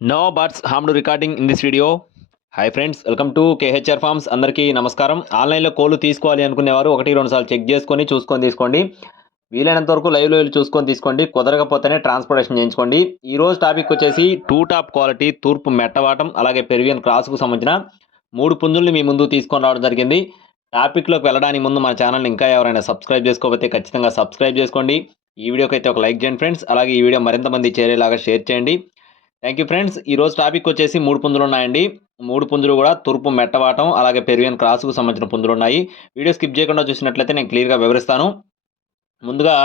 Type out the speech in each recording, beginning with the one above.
No birds harm to recording in this video. Hi friends, welcome to KHR farms. అందరికీ నమస్కారం. ఆన్లైన్లో కోళ్ళు తీసుకోవాలి అనుకునేవారు 1-2 సార్లు చెక్ చేసుకొని చూసుకొని తీసుకోండి. వీలైనంత వరకు లైవ్లో వెళ్ళి చూసుకొని తీసుకోండి. కుదరకపోతేనే ట్రాన్స్పోర్టేషన్ చేయించుకోండి. ఈరోజు టాపిక్ వచ్చేసి టూ టాప్ క్వాలిటీ తూర్పు మెట్టవాటం అలాగే పెరువియన్ క్రాస్కు సంబంధించిన 3 పుంజుల్ని మీ ముందు తీసుకొని రావడం జరిగింది. టాపిక్లోకి వెళ్ళడానికి ముందు మన ఛానల్ని ఇంకా ఎవరైనా సబ్స్క్రైబ్ చేసుకోకపోతే ఖచ్చితంగా సబ్స్క్రైబ్ చేసుకోండి. ఈ వీడియోకి అయితే ఒక లైక్ చేయండి ఫ్రెండ్స్. అలాగే ఈ వీడియో మరింత మంది చేరేలాగా షేర్ చేయండి. Thank you friends. ఈరోజు టాపిక్ వచ్చేసి 3 పుంజులు ఉన్నాయండి. 3 పుంజులు కూడా తూర్పు మెట్టవాటం అలాగే పెరువియన్ క్రాస్కు సంబంధించిన పుంజులు ఉన్నాయి. వీడియో స్కిప్ చేయకుండా చూసినట్లయితే నేను క్లియర్గా వివరిస్తాను. ముందుగా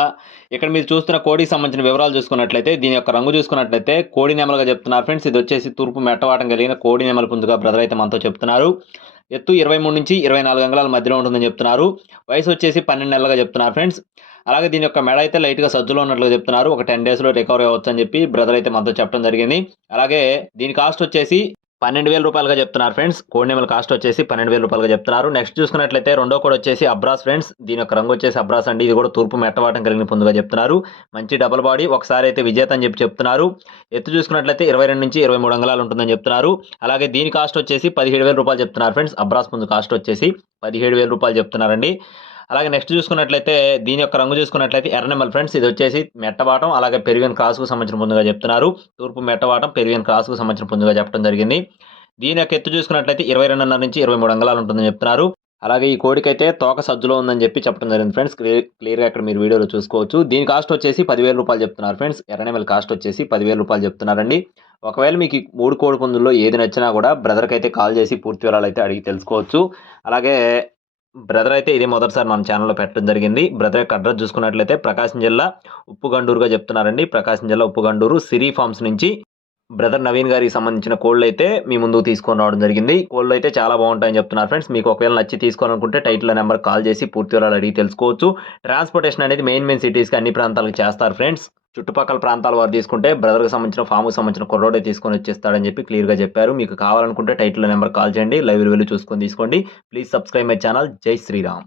ఇక్కడ మీరు చూస్తున్న కోడికి సంబంధించిన వివరాలు చూసుకున్నట్లయితే దీని యొక్క రంగు చూసుకున్నట్లయితే కోడి నెమలుగా చెప్తున్నారు ఫ్రెండ్స్. ఇది వచ్చేసి తూర్పు మెట్టవాటం కలిగిన కోడి నెమల పుంజుగా బ్రదర్ అయితే మనతో చెప్తున్నారు. ఎత్తు 23 నుంచి 24 అంగుళాల మధ్యలో ఉంటుందని చెప్తున్నారు. వయసు వచ్చేసి 12 నెలలుగా చెప్తున్నారు ఫ్రెండ్స్. అలాగే దీని యొక్క మెడ అయితే లైట్గా సజ్జులో ఉన్నట్లుగా చెప్తున్నారు. ఒక 10 డేస్లో రికవరీ అవ్వచ్చు అని చెప్పి బ్రదర్ అయితే మనతో చెప్పడం జరిగింది. అలాగే దీని కాస్ట్ వచ్చేసి 12,000 రూపాయలుగా చెప్తున్నారు ఫ్రెండ్స్. కోడి నెమల కాస్ట్ వచ్చేసి 12,000 రూపాయలుగా చెప్తున్నారు. నెక్స్ట్ చూసుకున్నట్లయితే రెండో కోడి వచ్చేసి అబ్రాస్ ఫ్రెండ్స్. దీని యొక్క రంగు వచ్చేసి అబ్రాస్ అండి. ఇది కూడా తూర్పు మెట్టవాటం కలిగిన పుంజుగా చెప్తున్నారు. మంచి డబుల్ బాడీ. ఒకసారి అయితే విజేత అని చెప్పి చెప్తున్నారు. ఎత్తు చూసుకున్నట్లయితే 22 నుంచి 23 అంగుళాలు ఉంటుందని చెప్తున్నారు. అలాగే దీని కాస్ట్ వచ్చేసి 17,000 రూపాయలు చెప్తున్నారు ఫ్రెండ్స్. అబ్రాస్ పుంజు కాస్ట్ వచ్చేసి 17,000 రూపాయలు చెప్తున్నారండి. అలాగే నెక్స్ట్ చూసుకున్నట్లయితే దీని యొక్క రంగు చూసుకున్నట్లయితే ఎర్రనెమల్ ఫ్రెండ్స్. ఇది వచ్చేసి మెట్టవాటం అలాగే పెరువియన్ క్రాస్కు సంబంధించిన పుంజుగా చెప్తున్నారు. తూర్పు మెట్టవాటం పెరువియన్ క్రాస్కు సంబంధించిన పుంజుగా చెప్పడం జరిగింది. దీని యొక్క ఎత్తు చూసుకున్నట్లయితే 22.5 నుంచి 23 అంగుళాలు ఉంటుందని చెప్తున్నారు. అలాగే ఈ కోడికైతే తోక సజ్జులో ఉందని చెప్పి చెప్పడం జరిగింది ఫ్రెండ్స్. క్లియర్గా ఇక్కడ మీరు వీడియోలో చూసుకోవచ్చు. దీని కాస్ట్ వచ్చేసి 10,000 రూపాయలు చెప్తున్నారు ఫ్రెండ్స్. ఎర్రనెమల్ కాస్ట్ వచ్చేసి 10,000 రూపాయలు చెప్తున్నారండి. ఒకవేళ మీకు 3 కోడి పుంజుల్లో ఏది నచ్చినా కూడా బ్రదర్కి అయితే కాల్ చేసి పూర్తి వివరాలు అయితే అడిగి తెలుసుకోవచ్చు. అలాగే బ్రదర్ అయితే ఇది మొదటిసారి మన ఛానల్లో పెట్టడం జరిగింది. బ్రదర్ యొక్క అడ్రస్ చూసుకున్నట్లయితే ప్రకాశం జిల్లా ఉప్పుగండూరుగా చెప్తున్నారండి. ప్రకాశం జిల్లా ఉప్పుగండూరు సిరి ఫార్మ్స్ నుంచి బ్రదర్ నవీన్ గారికి సంబంధించిన కోళ్ళు అయితే మీ ముందుకు తీసుకొని రావడం జరిగింది. కోళ్ళు అయితే చాలా బాగుంటాయని చెప్తున్నారు ఫ్రెండ్స్. మీకు ఒకవేళ నచ్చి తీసుకోవాలనుకుంటే టైటిల్ నెంబర్ కాల్ చేసి పూర్తి వివరాలు అడిగి తెలుసుకోవచ్చు. ట్రాన్స్పోర్టేషన్ అనేది మెయిన్ సిటీస్కి అన్ని ప్రాంతాలకు చేస్తారు ఫ్రెండ్స్. చుట్టుపక్కల ప్రాంతాల వారు తీసుకుంటే బ్రదర్కి సంబంధించిన ఫామ్కి సంబంధించిన కుర్రోడే తీసుకొని వచ్చేస్తాడని చెప్పి క్లియర్గా చెప్పారు. మీకు కావాలనుకుంటే టైటిల్ నెంబర్ కాల్ చేయండి. లైవ్ వెళ్ళి చూసుకొని తీసుకోండి. Please subscribe my channel. జై శ్రీరామ్.